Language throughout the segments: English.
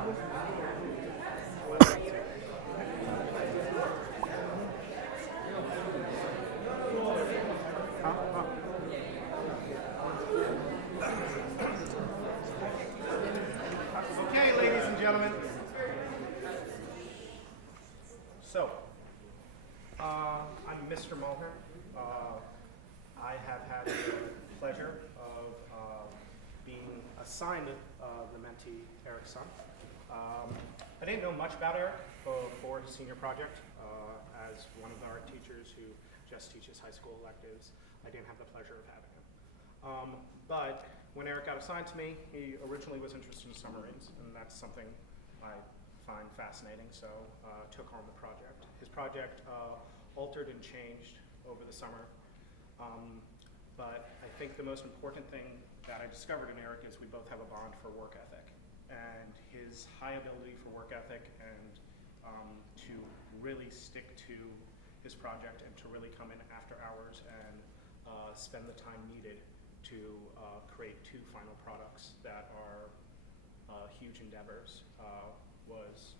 Okay, ladies and gentlemen. So, I'm Mr. Mulhern. I have had the pleasure of being assigned the mentee, Eric's son. I didn't know much about Eric before his senior project. As one of the art teachers who just teaches high school electives, I didn't have the pleasure of having him. But when Eric got assigned to me, he originally was interested in submarines, and that's something I find fascinating, so took on the project. His project altered and changed over the summer, but I think the most important thing that I discovered in Eric is we both have a bond for work ethic, and his high ability for work ethic and to really stick to his project and to really come in after hours and spend the time needed to create two final products that are huge endeavors was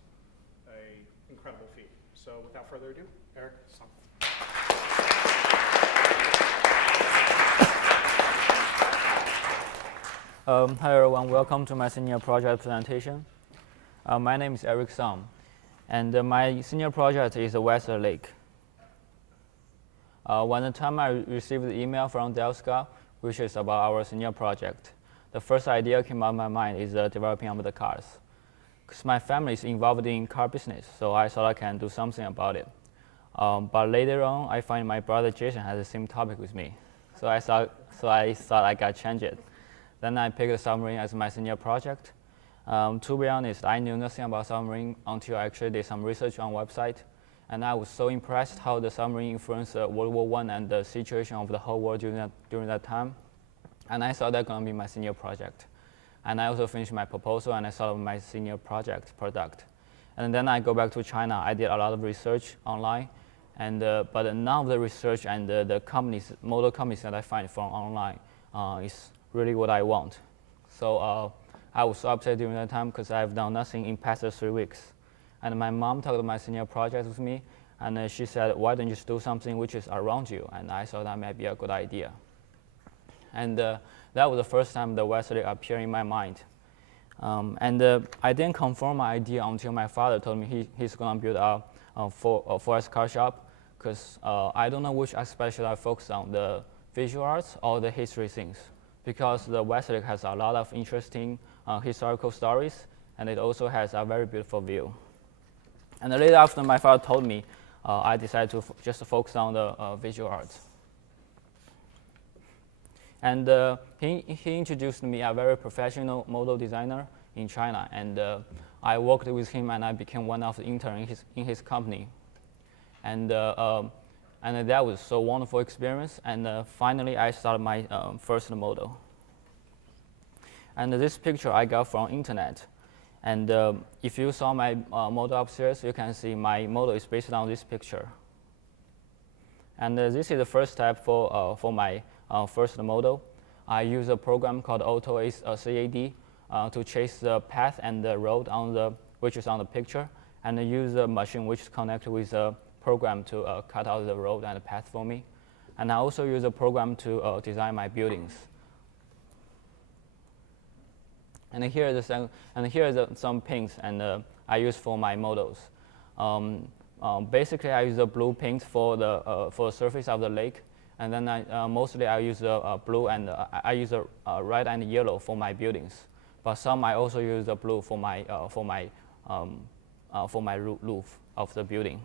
an incredible feat. So without further ado, Eric, something. Hi everyone, welcome to my senior project presentation. My name is Eric Song, and my senior project is Wesley Lake. When the time I received the email from Delska, which is about our senior project, the first idea came out of my mind is developing of the cars. Because my family is involved in car business, so I thought I can do something about it. But later on, I find my brother Jason has the same topic with me. So I thought I got to change it. Then I picked the submarine as my senior project. To be honest, I knew nothing about submarine until I actually did some research on website. And I was so impressed how the submarine influenced World War I and the situation of the whole world during that time. And I thought that's going to be my senior project. And I also finished my proposal and I thought of my senior project product. And then I go back to China. I did a lot of research online, and but none of the research and the companies, model companies that I find from online is really what I want. So I was so upset during that time because I've done nothing in past 3 weeks. And my mom talked about my senior project with me, and she said, why don't you just do something which is around you? And I thought that might be a good idea. And that was the first time the Wesley appeared in my mind. I didn't confirm my idea until my father told me he's going to build a forest car shop, because I don't know which aspect should I focus on, the visual arts or the history things. Because the Wesley has a lot of interesting historical stories, and it also has a very beautiful view. And later after my father told me, I decided to just focus on the visual arts. And he introduced me a very professional model designer in China, and I worked with him and I became one of the interns in his company. And that was so wonderful experience, and finally I started my first model. And this picture I got from internet. And if you saw my model upstairs, you can see my model is based on this picture. And this is the first step for my first model. I use a program called AutoCAD to chase the path and the road which is on the picture, and I use a machine which is connected with a program to cut out the road and the path for me. And I also use a program to design my buildings. And here are some paints I use for my models. Basically, I use the blue paint for the surface of the lake, and then mostly I use the blue and I use the red and yellow for my buildings. But some I also use the blue for my roof of the building.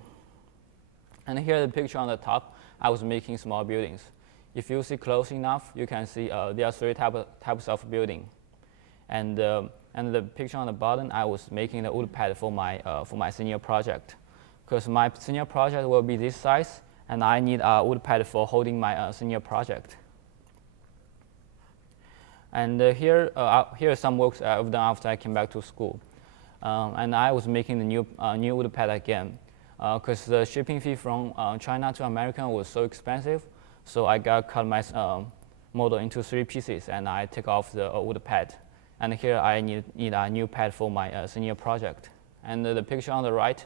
And here the picture on the top, I was making small buildings. If you see close enough, you can see there are three types of building. And the picture on the bottom, I was making the wood pad for my senior project, because my senior project will be this size, and I need a wood pad for holding my senior project. And here are some works I've done after I came back to school, and I was making the new wood pad again, because the shipping fee from China to America was so expensive, so I got cut my model into 3 pieces, and I take off the wood pad. And here I need a new pad for my senior project. And the picture on the right,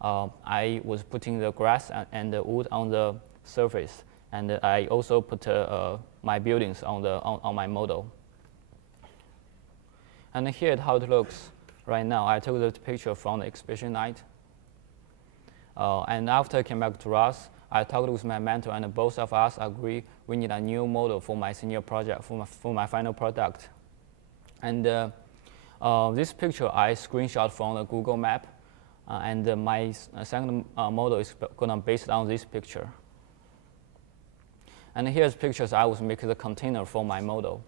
I was putting the grass and the wood on the surface. And I also put my buildings on my model. And here is how it looks right now. I took the picture from the exhibition night. And after I came back to Ross, I talked with my mentor, and both of us agree we need a new model for my senior project, for my final product. And this picture I screenshot from the Google map, and my second model is gonna based on this picture. And here's pictures I was making the container for my model.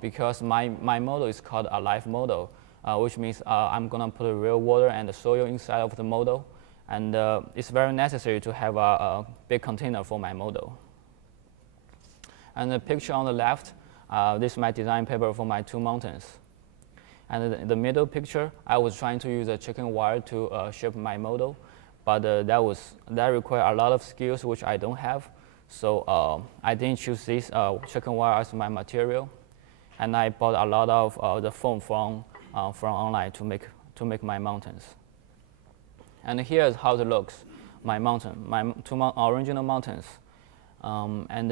Because my model is called a live model, which means I'm gonna put real water and the soil inside of the model. And it's very necessary to have a big container for my model. And the picture on the left, this is my design paper for my 2 mountains. And the middle picture, I was trying to use a chicken wire to shape my model, but that required a lot of skills which I don't have. So I didn't choose this chicken wire as my material, and I bought a lot of the foam from online to make my mountains. And here's how it looks, my mountain, my 2 original mountains. And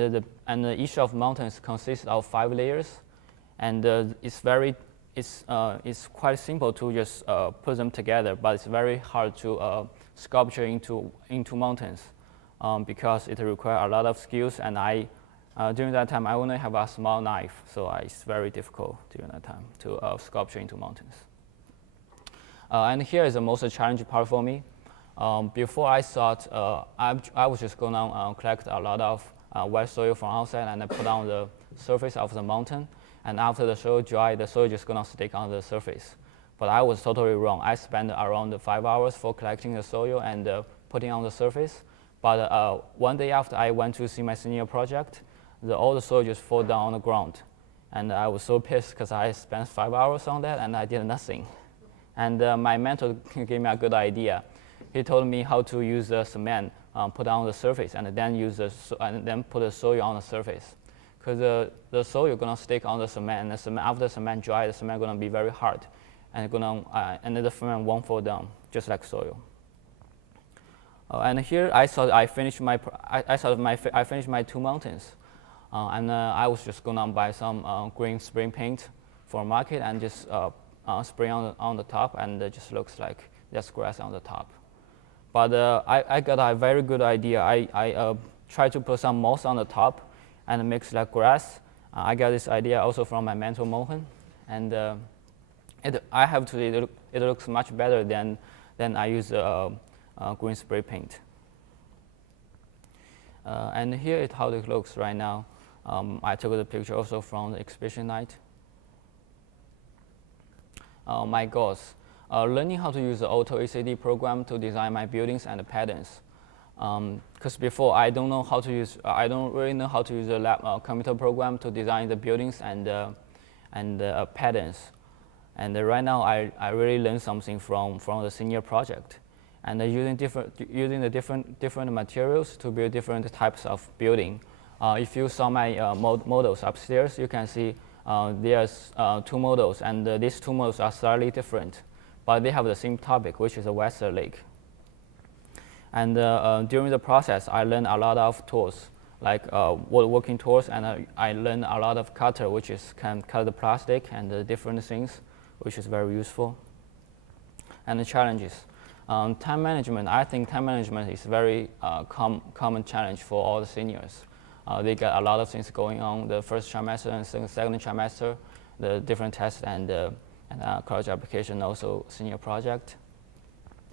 each of mountains consists of 5 layers, and it's quite simple to just put them together, but it's very hard to sculpture into mountains because it requires a lot of skills, and during that time I only have a small knife, so it's very difficult during that time to sculpture into mountains. And here is the most challenging part for me. Before I thought I was just going to collect a lot of wet soil from outside and put on the surface of the mountain. And after the soil dry, the soil just going to stick on the surface. But I was totally wrong. I spent around 5 hours for collecting the soil and putting on the surface. But one day after I went to see my senior project, all the soil just fall down on the ground. And I was so pissed because I spent 5 hours on that and I did nothing. And my mentor gave me a good idea. He told me how to use the cement, put on the surface, and then put the soil on the surface. Because the soil is gonna stick on the cement, and after the cement dry, the cement gonna be very hard, and and the cement won't fall down, just like soil. And here I thought I finished my 2 mountains, and I was just gonna buy some green spray paint for market and just spray on the top, and it just looks like there's grass on the top. But I got a very good idea. I tried to put some moss on the top and mix like grass. I got this idea also from my mentor Mohan, and I have to say it looks much better than I use green spray paint. And here is how it looks right now. I took the picture also from the exhibition night. My goals. Learning how to use the AutoACD program to design my buildings and the patterns. Because before I don't really know how to use a computer program to design the buildings and patterns. And right now I really learned something from the senior project, and using the different materials to build different types of building. If you saw my models upstairs, you can see there's 2 models, and these 2 models are slightly different, but they have the same topic, which is a Western Lake. And during the process, I learned a lot of tools, like woodworking tools, and I learned a lot of cutter, which can cut the plastic and different things, which is very useful. And the challenges. Time management, I think time management is very common challenge for all the seniors. They got a lot of things going on the first trimester and second trimester, the different tests and college application, also senior project,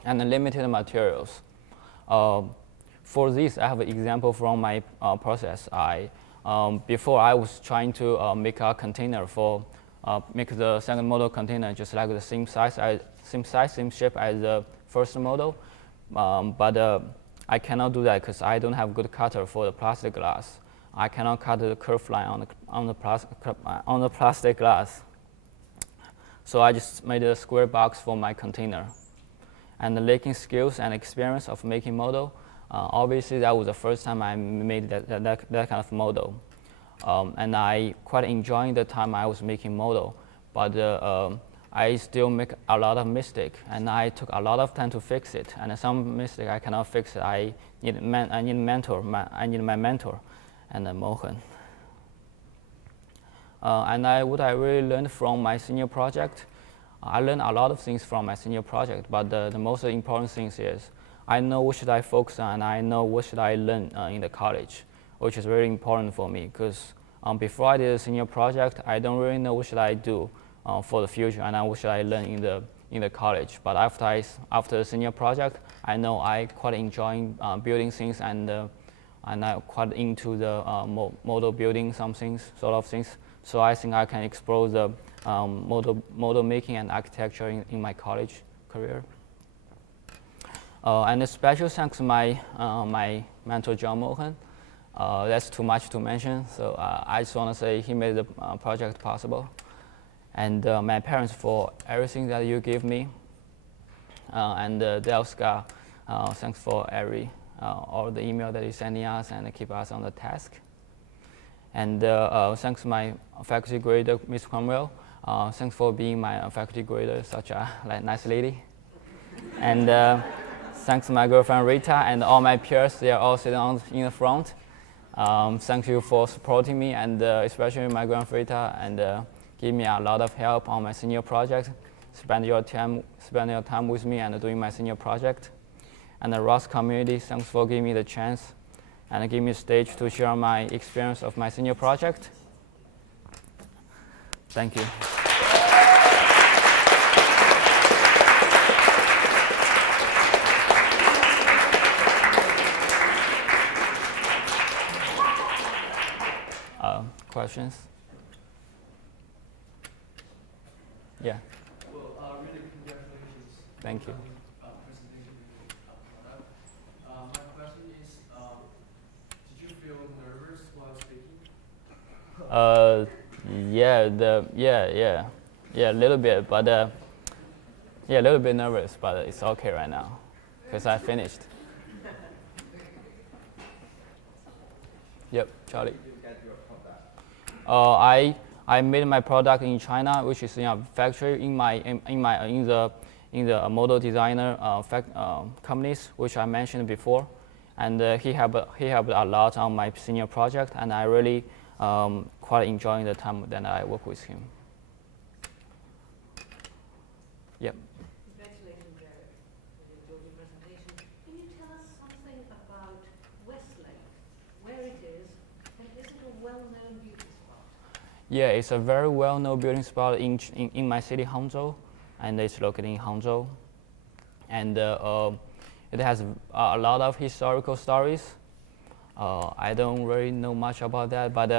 and the limited materials. For this, I have an example from my process. Before I was trying to make a container make the second model container just like the same size, same shape as the first model, but I cannot do that because I don't have good cutter for the plastic glass. I cannot cut the curved line on the plastic glass. So I just made a square box for my container. And the lacking skills and experience of making model, obviously that was the first time I made that kind of model. And I quite enjoying the time I was making model, but I still make a lot of mistake, and I took a lot of time to fix it. And some mistake I cannot fix it. I need mentor. I need my mentor, and Mohan. What I really learned from my senior project, I learned a lot of things from my senior project, but the most important thing is I know what should I focus on, and I know what should I learn in the college, which is very important for me, because before I did a senior project, I don't really know what should I do for the future, and what should I learn in the college. But after the senior project, I know I quite enjoying building things, and I'm quite into the model building, some things, sort of things. So I think I can explore the model making and architecture in my college career. And a special thanks to my mentor, John Mohan. That's too much to mention, so I just want to say he made the project possible. And my parents for everything that you give me. And Delska, thanks for all the email that you sending us and keep us on the task. And thanks to my faculty grader, Ms. Cromwell. Thanks for being my faculty grader, such a nice lady. And thanks to my girlfriend Rita and all my peers. They are all sitting in the front. Thank you for supporting me, and especially my girlfriend Rita, and give me a lot of help on my senior project. Spend your time with me and doing my senior project. And the Ross community, thanks for giving me the chance and give me a stage to share my experience of my senior project. Thank you. Questions? Yeah. Well, really congratulations. Thank you. Presentation my question is, did you feel nervous while speaking? Yeah, a little bit, but a little bit nervous, but it's okay right now, because I finished. Yep, Charlie. I made my product in China, which is in a factory in the model designer companies, which I mentioned before, and he helped a lot on my senior project, and I really quite enjoying the time that I work with him. Yep. Congratulations, Jared, for your presentation. Can you tell us something about Westlake, where it is, and is it a well-known beauty spot? Yeah, it's a very well-known building spot in my city, Hangzhou, and it's located in Hangzhou. And it has a lot of historical stories. I don't really know much about that, but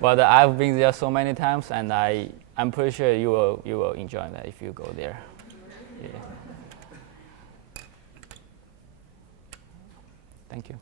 but I've been there so many times, and I'm pretty sure you will enjoy that if you go there. Yeah. Thank you.